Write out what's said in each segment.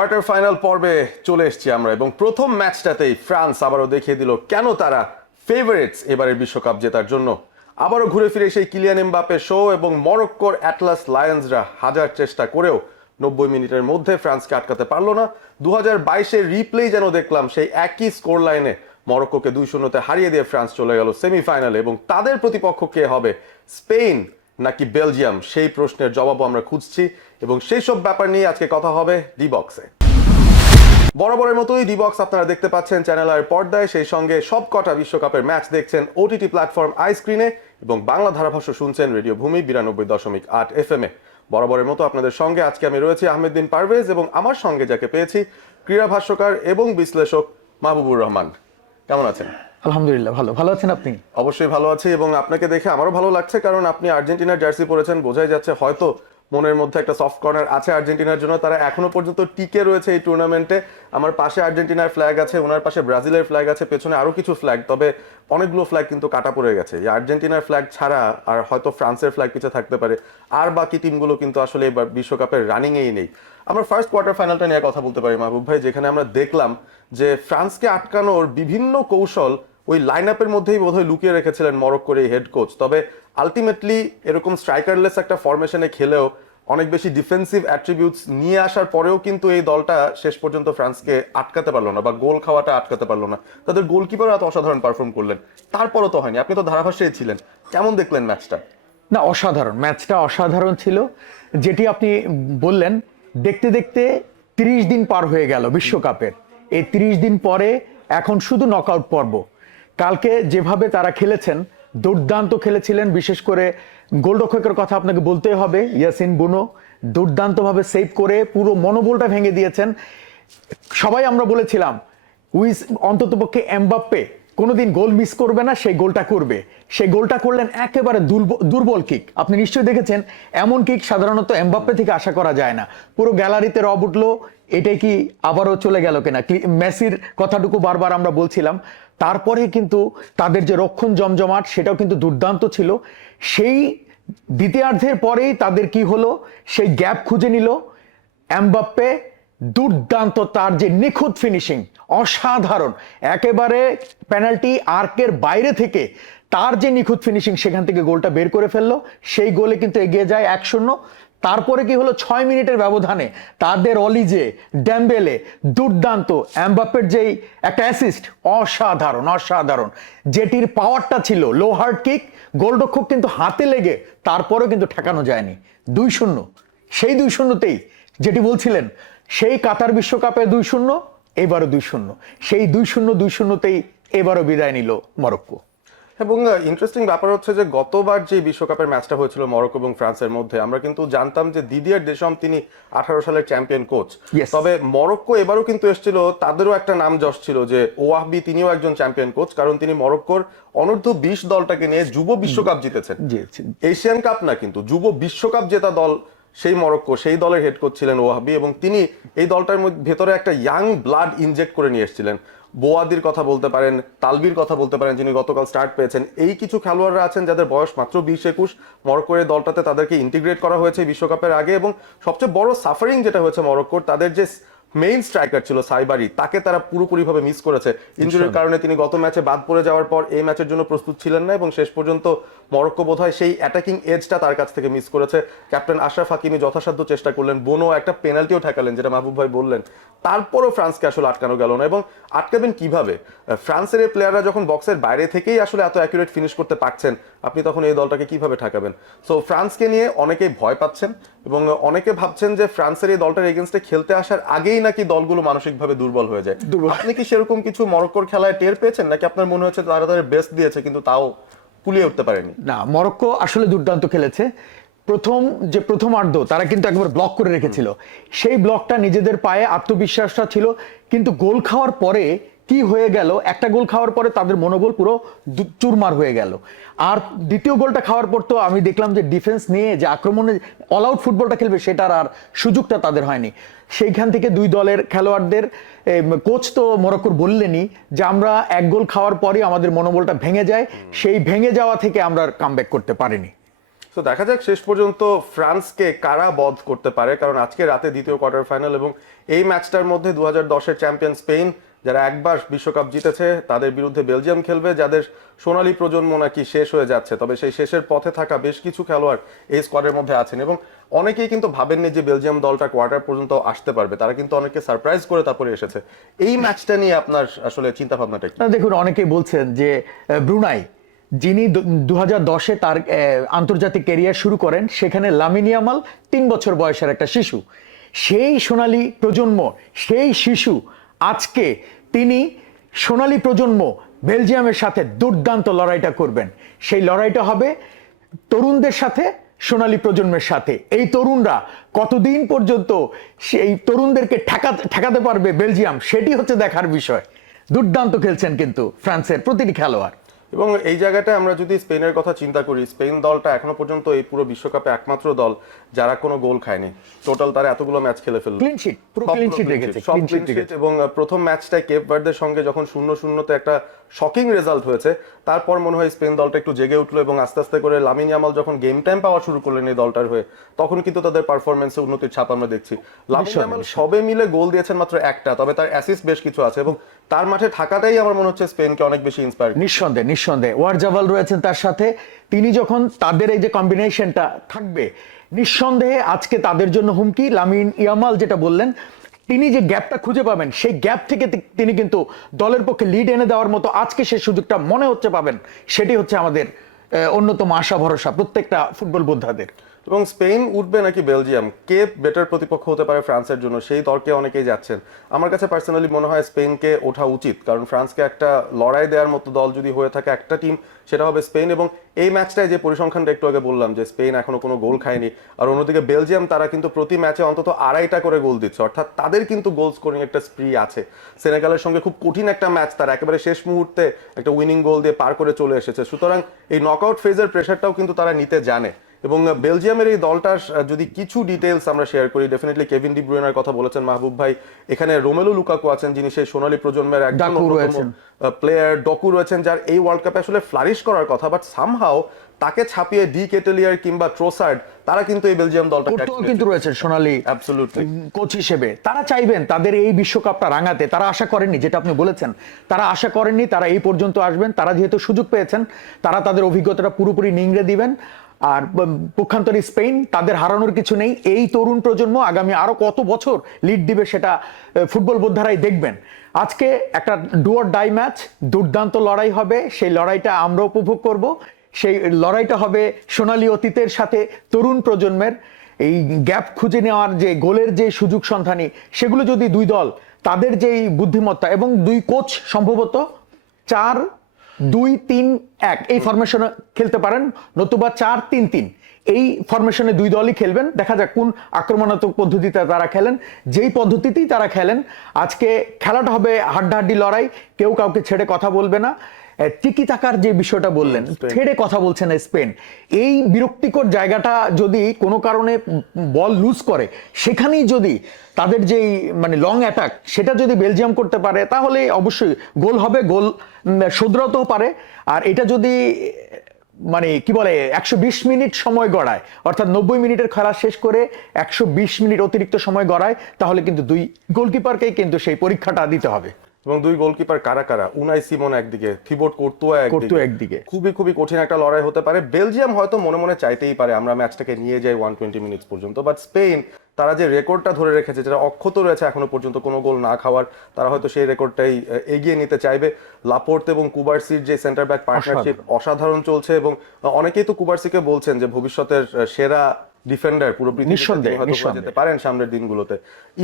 Quarter final পর্বে চলে এসেছি আমরা এবং প্রথম ম্যাচটাতেই ফ্রান্স আবারও দেখিয়ে দিল কেন তারা ফেভারিটস এবারের বিশ্বকাপ জেতার জন্য। আবারও ঘুরে ফিরে সেই কিলিয়ান এমবাপ্পে শো এবং মরক্কোর অ্যাটলাস লায়ন্সরা হাজার চেষ্টা করেও 90 মিনিটের মধ্যে ফ্রান্সকে আটকাতে পারলো না। 2022-এর রিপ্লেই যেন দেখলাম সেই একই স্কোর লাইনে মরক্কোকে 2-0-তে হারিয়ে দিয়ে ফ্রান্স চলে গেল সেমিফাইনালে এবং তাদের প্রতিপক্ষ কে হবে, স্পেন নাকি বেলজিয়াম, সেই প্রশ্নের জবাবও আমরা খুঁজছি এবং সেই সব ব্যাপার নিয়ে আজকে কথা হবে ডি বক্সে। বরাবরের মতোই ডি বক্স আপনারা দেখতে পাচ্ছেন চ্যানেল আর পর্দায়, সেই সঙ্গে সব কটা বিশ্বকাপের ম্যাচ দেখছেন ওটিটি প্ল্যাটফর্ম আইস্ক্রিনে এবং বাংলা ধারাভাষ্য শুনছেন রেডিও ভূমি 92.8 FM এ। বরাবরের মতো আপনাদের সঙ্গে আজকে আমি রয়েছি আহমেদ বিন পারভেজ এবং আমার সঙ্গে যাকে পেয়েছি ক্রীড়া ভাষ্যকার এবং বিশ্লেষক মাহবুবুর রহমান। কেমন আছেন? আলহামদুলিল্লাহ, ভালো আছেন আপনি? অবশ্যই ভালো আছি এবং আপনাকে দেখে আমারও ভালো লাগছে, কারণ আপনি আর্জেন্টিনার জার্সি পরেছেন, বোঝাই যাচ্ছে হয়তো মনের মধ্যে একটা সফট কর্নার আছে আর্জেন্টিনার জন্য। তারা এখনো পর্যন্ত টিকে রয়েছে এই টুর্নামেন্টে। আমার পাশে আর্জেন্টিনার ফ্ল্যাগ আছে, ওনার পাশে ব্রাজিলের ফ্ল্যাগ আছে, পেছনে আরো কিছু ফ্ল্যাগ, তবে অনেকগুলো ফ্ল্যাগ কিন্তু কাটা পড়ে গেছে। এই আর্জেন্টিনার ফ্ল্যাগ ছাড়া আর হয়তো ফ্রান্সের ফ্ল্যাগ পিছে থাকতে পারে, আর বাকি টিমগুলো কিন্তু আসলে এবার বিশ্বকাপের রানিংয়েই নেই। আমরা ফার্স্ট কোয়ার্টার ফাইনালটা নিয়ে কথা বলতে পারি মাহবুব ভাই, যেখানে আমরা দেখলাম যে ফ্রান্সকে আটকানোর বিভিন্ন কৌশল ওই লাইন আপের মধ্যেই বোধহয় লুকিয়ে রেখেছিলেন মরক্কোর এই হেড কোচ। তবে আলটিমেটলি এরকম স্ট্রাইকারলেস একটা ফরমেশনে খেলেও অনেক বেশি ডিফেন্সিভ অ্যাট্রিবিউটস নিয়ে আসার পরেও কিন্তু এই দলটা শেষ পর্যন্ত ফ্রান্সকে আটকাতে পারলো না বা গোল খাওয়াটা আটকাতে পারলো না। তাদের গোলকিপারও এত অসাধারণ পারফর্ম করলেন, তারপরও তো হয়নি। আপনি তো ধারাভাষ্যেই ছিলেন, কেমন দেখলেন ম্যাচটা? না, অসাধারণ, ম্যাচটা অসাধারণ ছিল। যেটি আপনি বললেন, দেখতে দেখতে 30 দিন পার হয়ে গেল বিশ্বকাপের। এই 30 দিন পরে এখন শুধু নকআউট পর্ব। কালকে যেভাবে তারা খেলেছেন, দুর্দান্ত খেলেছিলেন। বিশেষ করে গোলরক্ষকের কথা আপনাকে বলতে হবে, ইয়াসিন বুনো দুর্দান্তভাবে সেভ করে পুরো মনোবলটা ভেঙে দিয়েছেন। সবাই আমরা বলেছিলাম অন্ততপক্ষে এমবাপ্পে কোনোদিন গোল মিস করবে না, সেই গোলটা করবে। সেই গোলটা করলেন একেবারে দুর্বল কিক। আপনি নিশ্চয়ই দেখেছেন, এমন কিক সাধারণত এমবাপ্পে থেকে আশা করা যায় না। পুরো গ্যালারিতে রব উঠলো, এটাই কি আবারও চলে গেল কিনা। মেসির কথাটুকু বারবার আমরা বলছিলাম। তারপরে কিন্তু তাদের যে রক্ষণ জমজমাট, সেটাও কিন্তু দুর্দান্ত ছিল। সেই দ্বিতীয়ার্ধের পরেই তাদের কি হলো, সেই গ্যাপ খুঁজে নিল এমবাপ্পে। দুর্দান্ত, তার যে নিখুঁত ফিনিশিং, অসাধারণ। একেবারে পেনাল্টি আর্কের বাইরে থেকে তার যে নিখুঁত ফিনিশিং, সেখান থেকে গোলটা বের করে ফেললো। সেই গোলে কিন্তু এগিয়ে যায় 1-0। তারপরে কি হলো, 6 মিনিটের ব্যবধানে তাদের অলিজে ডেম্বেলে দুর্দান্ত, এমবাপ্পের যেই একটা অ্যাসিস্ট, অসাধারণ। যেটির পাওয়ারটা ছিল, লো হার্ড কিক, গোলরক্ষক কিন্তু হাতে লেগে তারপরেও কিন্তু ঠেকানো যায়নি। 2-0, সেই 2-0তেই যেটি বলছিলেন, সেই কাতার বিশ্বকাপে 2-0, এবারও 2-0। সেই 2-0তেই এবারও বিদায় নিল মরক্কো। এবং ইন্টারেস্টিং ব্যাপার হচ্ছে যে গতবার যে বিশ্বকাপের ম্যাচটা হয়েছিল মরক্কো এবং ফ্রান্সের মধ্যে, আমরা কিন্তু জানতাম যে দিদিয়ার দেশম তিনি 18 সালের চ্যাম্পিয়ন কোচ। তবে মরক্কো এবারও কিন্তু এসেছিল, তাদেরও একটা নাম যশ ছিল যে ওয়াহবি তিনিও একজন চ্যাম্পিয়ন কোচ, কারণ তিনি মরক্কোর অনূর্ধ্ব 20 দলটাকে নিয়ে যুব বিশ্বকাপ জিতেছেন। এশিয়ান কাপ না, কিন্তু যুব বিশ্বকাপ জেতা দল সেই মরক্কো, সেই দলের হেড কোচ ছিলেন ওয়াহবি এবং তিনি এই দলটার ভেতরে একটা ইয়াং ব্লাড ইনজেক্ট করে নিয়ে এসেছিলেন। বোয়াদির কথা বলতে পারেন, তালবির কথা বলতে পারেন, যিনি গতকাল স্টার্ট পেয়েছেন। এই কিছু খেলোয়াড়রা আছেন যাদের বয়স মাত্র 20-21। মরক্কোর এই দলটাতে তাদেরকে ইন্টিগ্রেট করা হয়েছে বিশ্বকাপের আগে এবং সবচেয়ে বড় সাফারিং যেটা হয়েছে মরক্কোর, তাদের যে মেইন স্ট্রাইকার ছিল সাইবারি, তাকে তারা পুরোপুরিভাবে মিস করেছে ইনজুরির কারণে। তিনি গত ম্যাচে বাদ পড়ে যাওয়ার পর এই ম্যাচের জন্য প্রস্তুত ছিলেন না এবং শেষ পর্যন্ত মরক্কো বোধহয় সেই অ্যাটাকিং এজটা তার কাছ থেকে মিস করেছে। ক্যাপ্টেন আশরাফ হাকিমি যথাসাধ্য চেষ্টা করলেন, বোনো একটা পেনাল্টিও ঠেকালেন, যেটা মাহবুব ভাই বললেন। তারপরও ফ্রান্সকে আসলে আটকানো গেল না। এবং আটকাবেন কিভাবে? ফ্রান্সের এই প্লেয়াররা যখন বক্সের বাইরে থেকেই আসলে এত অ্যাকুরেট ফিনিশ করতে পারছেন, আপনি তখন এই দলটাকে কিভাবে ঠেকাবেন? সো ফ্রান্সকে নিয়ে অনেকেই ভয় পাচ্ছেন এবং অনেকে ভাবছেন যে ফ্রান্সের এই দলটার এগেনস্টে খেলতে আসার আগেই নাকি দলগুলো মানসিকভাবে দুর্বল হয়ে যায়। আপনি কি সেরকম কিছু মরক্কোর খেলায় টের পেয়েছেন, নাকি আপনার মনে হচ্ছে তারা তাদের বেস্ট দিয়েছে কিন্তু তাও পুলিয়ে উঠতে পারেনি? না, মরক্কো আসলে দুর্দান্ত খেলেছে। প্রথমার্ধ তারা কিন্তু একবার ব্লক করে রেখেছিল, সেই ব্লকটা নিজেদের পায়ে আত্মবিশ্বাসটা ছিল। কিন্তু গোল খাওয়ার পরে কি হয়ে গেল, একটা গোল খাওয়ার পরে তাদের মনোবল পুরো চুরমার হয়ে গেল। আর দ্বিতীয় গোলটা খাওয়ার পর তো আমি দেখলাম যে ডিফেন্স নিয়ে যে আক্রমণে অল আউট ফুটবলটা খেলবে, সেটার আর সুযোগটা তাদের হয়নি। সেইখান থেকে দুই দলের খেলোয়াড়দের কোচ তো মরক্কোর বললেনই যে আমরা এক গোল খাওয়ার পরই আমাদের মনোবলটা ভেঙে যায়, সেই ভেঙে যাওয়া থেকে আমরা কামব্যাক করতে পারিনি। তো দেখা যাক শেষ পর্যন্ত ফ্রান্সকে কারা বধ করতে পারে, কারণ আজকে রাতে দ্বিতীয় কোয়ার্টার ফাইনাল এবং এই ম্যাচটার মধ্যে 2010-এর চ্যাম্পিয়ন স্পেন যারা একবার বিশ্বকাপ জিতেছে তাদের বিরুদ্ধে বেলজিয়াম খেলবে, যাদের সোনালী প্রজন্ম নাকি শেষ হয়ে যাচ্ছে। তবে সেই শেষের পথে থাকা বেশ কিছু খেলোয়াড় এই স্কোয়াডের মধ্যে আছেন এবং অনেকেই কিন্তু ভাবেননি যে বেলজিয়াম দলটা কোয়ার্টার পর্যন্ত আসতে পারবে, তারা কিন্তু অনেকে সারপ্রাইজ করে তারপরে এসেছে। এই ম্যাচটা নিয়ে আপনার আসলে চিন্তা ভাবনাটা কি? দেখুন, অনেকেই বলছেন যে ব্রুনাই যিনি 2010-এ তার আন্তর্জাতিক ক্যারিয়ার শুরু করেন, সেখানে লামিন ইয়ামাল 3 বছর বয়সের একটা শিশু, সেই সোনালী প্রজন্ম, সেই শিশু আজকে তিনি সোনালী প্রজন্ম বেলজিয়ামের সাথে দুর্দান্ত লড়াইটা করবেন। সেই লড়াইটা হবে তরুণদের সাথে, সোনালী প্রজন্মের সাথে। এই তরুণরা কতদিন পর্যন্ত সেই তরুণদেরকে ঠেকাতে পারবে বেলজিয়াম, সেটি হচ্ছে দেখার বিষয়। দুর্দান্ত খেলছেন কিন্তু ফ্রান্সের প্রতিটি খেলোয়াড়। এবং এই জায়গাটা আমরা যদি স্পেনের কথা চিন্তা করি, স্পেন দলটা এখনো পর্যন্ত এই পুরো বিশ্বকাপে একমাত্র দল যারা কোনো গোল খায়নি। টোটাল তারা এতগুলো ম্যাচ খেলে ফেলল, ক্লিন শিট, পুরো ক্লিন শিট রেখেছে, ক্লিন শিট। এবং প্রথম ম্যাচটায় কেপ ভার্দের সঙ্গে যখন 0-0-তে একটা শকিং রেজাল্ট হয়েছে, তারপর মনে হয় স্পেন দলটা একটু জেগে উঠলো এবং আস্তে আস্তে করে লামিন ইয়ামাল যখন গেম টাইম পাওয়া শুরু করলেন এই দলটার হয়ে, তখন কিন্তু তাদের পারফরমেন্সে উন্নতির ছাপ আমরা দেখছি। লামিন ইয়ামাল সবে মিলে গোল দিয়েছেন মাত্র একটা, তবে তার অ্যাসিস্ট বেশ কিছু আছে এবং তার মাঠে থাকাটাই আমার মনে হচ্ছে স্পেনকে অনেক বেশি ইন্সপায়ার। নিঃসন্দেহে ওয়ারজাবাল রয়েছেন তার সাথে, তিনি যখন তাদের এই যে কম্বিনেশনটা থাকবে, নিঃসন্দেহে আজকে তাদের জন্য হুমকি। লামিন ইয়ামাল যেটা বললেন, তিনি যে গ্যাপটা খুঁজে পাবেন, সেই গ্যাপ থেকে তিনি কিন্তু দলের পক্ষে লিড এনে দেওয়ার মতো আজকে সেই সুযোগটা মনে হচ্ছে পাবেন। সেটি হচ্ছে আমাদের অন্যতম আশা ভরসা প্রত্যেকটা ফুটবল বোদ্ধাদের। এবং স্পেন উঠবে নাকি বেলজিয়াম, কে বেটার প্রতিপক্ষ হতে পারে ফ্রান্সের জন্য, সেই দরকে অনেকেই যাচ্ছেন। আমার কাছে পার্সোনালি মনে হয় স্পেনকে ওঠা উচিত, কারণ ফ্রান্সকে একটা লড়াই দেওয়ার মতো দল যদি হয়ে থাকে একটা টিম, সেটা হবে স্পেন। এবং এই ম্যাচটায় যে পরিসংখ্যানটা একটু আগে বললাম যে স্পেন এখনো কোনো গোল খায়নি, আর অন্যদিকে বেলজিয়াম তারা কিন্তু প্রতি ম্যাচে অন্তত 2.5টা করে গোল দিচ্ছে, অর্থাৎ তাদের কিন্তু গোল স্কোরিং একটা স্প্রি আছে। সেনেগালের সঙ্গে খুব কঠিন একটা ম্যাচ তারা একেবারে শেষ মুহূর্তে একটা উইনিং গোল দিয়ে পার করে চলে এসেছে। সুতরাং এই নকআউট ফেজের প্রেশারটাও কিন্তু তারা নিতে জানে। এবং বেলজিয়ামের এই দলটার যদি কিছু ডিটেইলস আমরা শেয়ার করি, ডেফিনেটলি কেভিন ডি ব্রুয়নের কথা বলেছেন মাহবুব ভাই, এখানে রোমেলু লুকাকু আছেন যিনি সেই সোনালী প্রজন্মের একজন প্লেয়ার, ডকু রয়েছেন যার এই ওয়ার্ল্ড কাপে আসলে ফ্লারিশ করার কথা, বাট সামহাও তাকে ছাপিয়ে ডি কেটেলিয়ার কিংবা ট্রোসার্ড তারা কিন্তু এই বেলজিয়াম দলটা কিন্তু রয়েছে সোনালী অ্যাবসলিউটলি কোচ হিসেবে। তারা চাইবেন তাদের এই বিশ্বকাপটা রাঙাতে, তারা আশা করেননি, যেটা আপনি বলেছেন, তারা আশা করেননি তারা এই পর্যন্ত আসবেন। তারা যেহেতু সুযোগ পেয়েছেন, তারা তাদের অভিজ্ঞতাটা পুরোপুরি নিংড়ে দিবেন। আর পক্ষান্তরে স্পেন, তাদের হারানোর কিছু নেই। এই তরুণ প্রজন্ম আগামী আরো কত বছর লিড দিবে সেটা ফুটবল বোদ্ধারাই দেখবেন। আজকে একটা ডু অর ডাই ম্যাচ, দুর্দান্ত লড়াই হবে। সেই লড়াইটা আমরা উপভোগ করব। সেই লড়াইটা হবে সোনালী অতীতের সাথে তরুণ প্রজন্মের। এই গ্যাপ খুঁজে নেওয়ার যে গোলের যে সুযোগ সন্ধানী, সেগুলো যদি দুই দল তাদের যেই বুদ্ধিমত্তা এবং দুই কোচ সম্ভবত 4-2-3-1 এই ফরমেশনে খেলতে পারেন, নতুবা 4-3-3 এই ফরমেশনে দুই দলই খেলবেন। দেখা যাক কোন আক্রমণাত্মক পদ্ধতিতে তারা খেলেন। যেই পদ্ধতিতেই তারা খেলেন, আজকে খেলাটা হবে হাড্ডাহাড্ডি লড়াই, কেউ কাউকে ছেড়ে কথা বলবে না। টিকি টাকার যে বিষয়টা বললেন, ছেড়ে কথা বলছে না স্পেন। এই বিরক্তিকর জায়গাটা যদি কোনো কারণে বল লুজ করে, সেখানেই যদি তাদের যেই মানে লং অ্যাটাক, সেটা যদি বেলজিয়াম করতে পারে, তাহলে অবশ্যই গোল হবে, গোল শোধরাতেও পারে। আর এটা যদি মানে কি বলে 120 মিনিট সময় গড়ায়, অর্থাৎ 90 মিনিটের খেলা শেষ করে 120 মিনিট অতিরিক্ত সময় গড়ায়, তাহলে কিন্তু দুই গোলকিপারকেই কিন্তু সেই পরীক্ষাটা দিতে হবে। এবং দুই গোলকিপার কারা কারা, উনাই সিমন একদিকে, থিবোট কোর্তুয়া একদিকে, খুবই কঠিন একটা লড়াই হতে পারে। বেলজিয়াম হয়তো মনে মনে চাইতেই পারে আমরা ম্যাচটাকে নিয়ে যাই 120 মিনিটস পর্যন্ত, বাট স্পেন তারা যে রেকর্ডটা ধরে রেখেছে, যেটা অক্ষত রয়েছে এখনো পর্যন্ত কোনো গোল না খাওয়ার, তারা হয়তো সেই রেকর্ডটাই এগিয়ে নিতে চাইবে। লাপোর্ত এবং কুবার্সির যে সেন্টার ব্যাক পার্টনারশিপ অসাধারণ চলছে এবং অনেকেই তো কুবার্সিকে বলছেন যে ভবিষ্যতের সেরা ডিফেন্ডার পুরো পৃথিবীতে হয়তো যেতে পারেন সামনের দিনগুলোতে।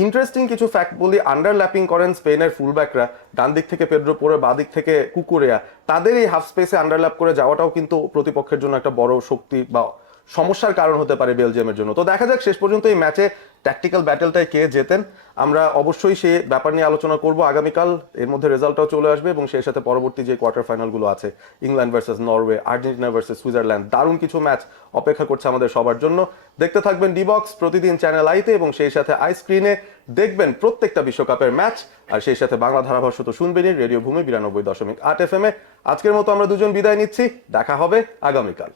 ইন্টারেস্টিং কিছু ফ্যাক্ট বলি, আন্ডারল্যাপিং করেন স্পেনের ফুলব্যাকরা, ডান দিক থেকে পেড্রো পোরে, বাঁ দিক থেকে কুকুরেয়া। তাদের এই হাফ স্পেসে আন্ডারল্যাপ করে যাওয়াটাও কিন্তু প্রতিপক্ষের জন্য একটা বড় শক্তি বা সমস্যার কারণ হতে পারে বেলজিয়ামের জন্য। তো দেখা যাক শেষ পর্যন্ত এই ম্যাচে ট্যাকটিক্যাল ব্যাটেলটায় কে জেতেন। আমরা অবশ্যই সেই ব্যাপার নিয়ে আলোচনা করব আগামীকাল। এর মধ্যে রেজাল্টটাও চলে আসবে এবং সেই সাথে পরবর্তী যে কোয়ার্টার ফাইনালগুলো আছে, England versus Norway, Argentina versus Switzerland, দারুণ কিছু ম্যাচ অপেক্ষা করছে আমাদের সবার জন্য। দেখতে থাকবেন ডি বক্স প্রতিদিন চ্যানেল আইতে এবং সেই সাথে আই স্ক্রিনে দেখবেন প্রত্যেকটা বিশ্বকাপের ম্যাচ। আর সেই সাথে বাংলা ধারাভাষ্য তো শুনবেনই রেডিও ভূমি 92.8 FM এ। আজকের মতো আমরা দুজন বিদায় নিচ্ছি, দেখা হবে আগামীকাল।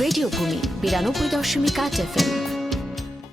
রেডিও ভূমি 92.8 FM